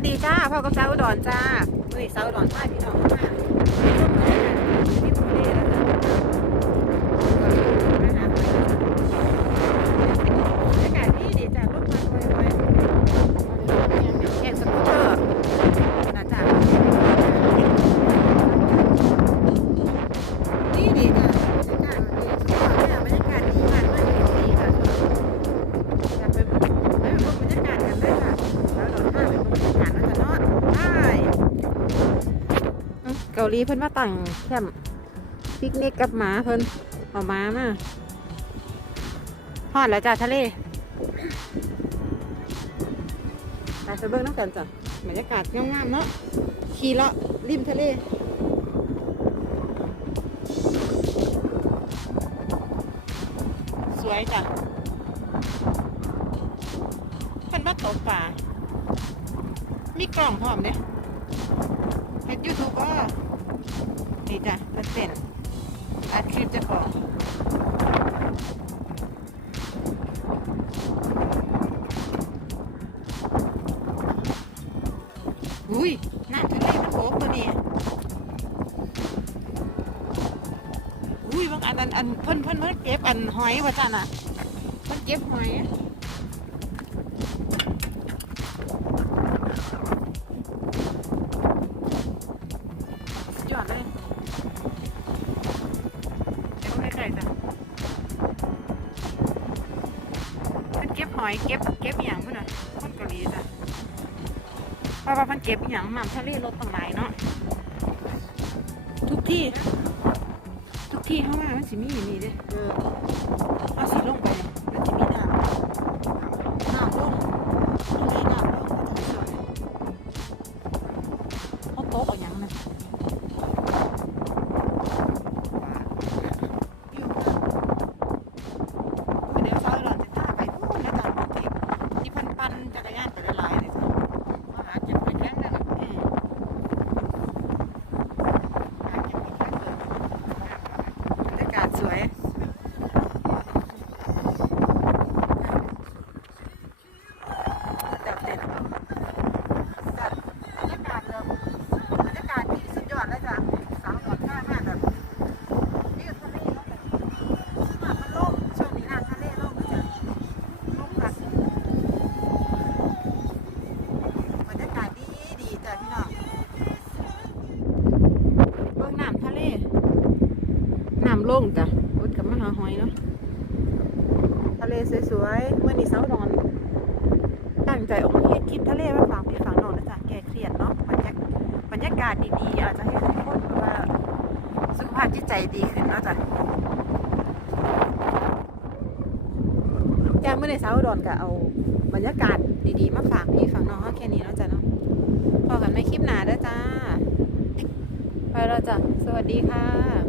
สดีจ้าพ่อกับสาวอุดรจ้าเฮ้ยสาวอุดรท่าพี่น้องมาก กาหลีเพิ่นมาตั้งแคมป์ปิกนิกกับหมาเพิ่นเอาหมามาฮอดแล้วจ้ะทะเลไปไปเบิ่งน้ำกันจ้ะบรรยากาศงามๆเนาะขี่เลาะริมทะเลสวยจ้ะเพิ่นมาตกป่า มีกล่องพร้อมเด้เฮ็ดยูทูบก็ นี่จ้ะเพิ่นเป็นอัดคลิปจ้าของอุ้ยน้ำทะเลมันโบกตัวนี้อุ้ยบางอันอันอันเพิ่นเพิ่นเพิ่นเก็บอันหอยว่าจ้าน่ะเพิ่นเก็บหอยสุดยอดเลย อยเก็บเก็บอหย่างเพิ่นน่ะคนเกาหลีจ้ะเพราะว่าเพิ่นเก็บอหย่างน้ำทะเลลดต่างหลายเนาะทุกที่ ทุกที่เข้ามามันสิมีอยู่นี่เด้เออเอาสิลงไป สวยแต่เด็ดจัดบรรยากาศแบบบรรยากาศที่สุดยอดเลยจ้ะสาวหนอนข้ามากแบบนี่ทะเลลงไปน้ำมันโล่มช่วงนี้น้ำทะเลโล่มนะจ้ะโล่มกันบรรยากาศดีดีจ้ะพี่น้องเบิ่งน้ำทะเลน้ำโล่งจ้ะ อุดกับมหาหอยเนาะทะเลสวยๆเมื่อนี้สาวหนอนตั้งใจออกมาเฮ็ดคลิปทะเลมาฝากพี่ฝากน้องนะจ๊ะแก้เครียดเนาะบรรยากบรรยากาศดีๆอาจจะให้ทุกคนแบบว่าสุขภาพจิตใจดีขึ้นเนาะจ้ะจากเมื่อในเช้าอุดอนก็เอาบรรยากาศดีๆมาฝากพี่ฝากน้องเขาแค่นี้เนาะจ้ะเนาะพอกันไม่คลิปหนาเด้อจ้าไปแล้วจ้ะสวัสดีค่ะ